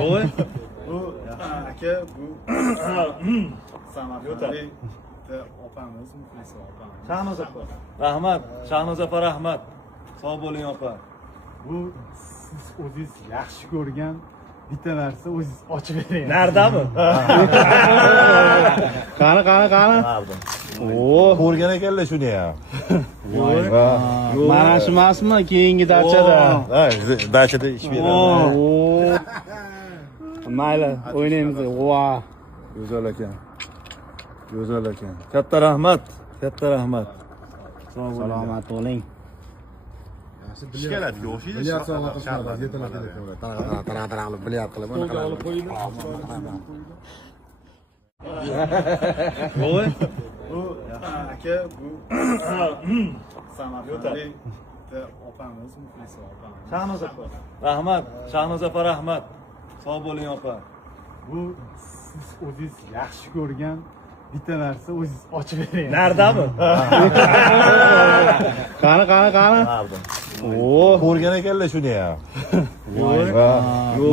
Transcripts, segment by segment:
Voy. Bu aka bu Samarqandlik opamiz, Muxlisa opamiz. Shahnoz opa. Rahmat. Shahnoz opa rahmat. Sog' bo'ling opa. Bu siz o'zingiz yaxshi ko'rgan bitta narsa o'zingiz ochib bering. Nardami? Qani. Oo, ko'rgan ekanlar shuni ham. Mana shu emasmi keyingi dachada? Ha, dachada ish beradi. Oo. Mayli, o'ynaymiz. Voa. Go'zal ekan. Katta rahmat. Sog' bo'ling. Salomat bo'ling. ishkaladiga o'xshaydi. Bilyard so'g'at qiladi. Taraq-taraq bilyard qilib mana qiladi. Voy. Bu aka bu Samarqandlik opamiz, Muxlisa opamiz. Shahnoz opa. Rahmat. Shahnoz opa rahmat. Sog' bo'ling opa. Bu siz o'zingiz yaxshi ko'rgan bitta narsa o'zingiz ochib bering. Nardami? Qani. Oo, Ko'rgan ekanlar shuni ham.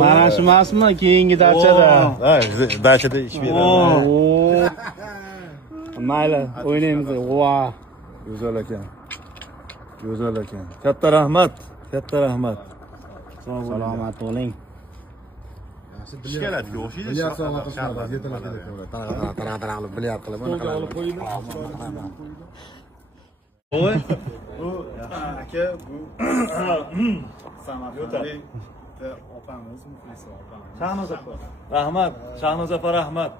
mana shu emasmi keyingi dachada? Ha, dachada ish beradi. Oo. Mayli, o'ynaymiz. Voa. Go'zal ekan. Katta rahmat. Sog' bo'ling. Salomat bo'ling. ishkaladiga o'xshaydi. Bilyard so'g'at qiladi. Taraq-taraq bilyard qilib mana qiladi. Voy. Bu aka bu Samarqandlik opamiz, Muxlisa opamiz. Shahnoz opa. Rahmat. Shahnoz opa rahmat.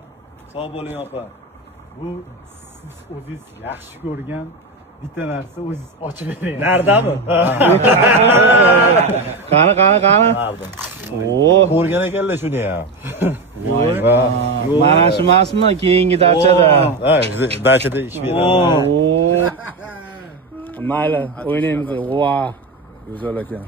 Sog' bo'ling opa. Bu siz o'zingiz yaxshi ko'rgan bitta narsa o'zingiz ochib bering. Nardami? Qani. Oo, Ko'rgan ekanlar shuni ham. mana shu emasmi keyingi dachada? Ha, dachada ish beradi. Oo. Mayli, o'ynaymiz. Voa. Go'zal ekan.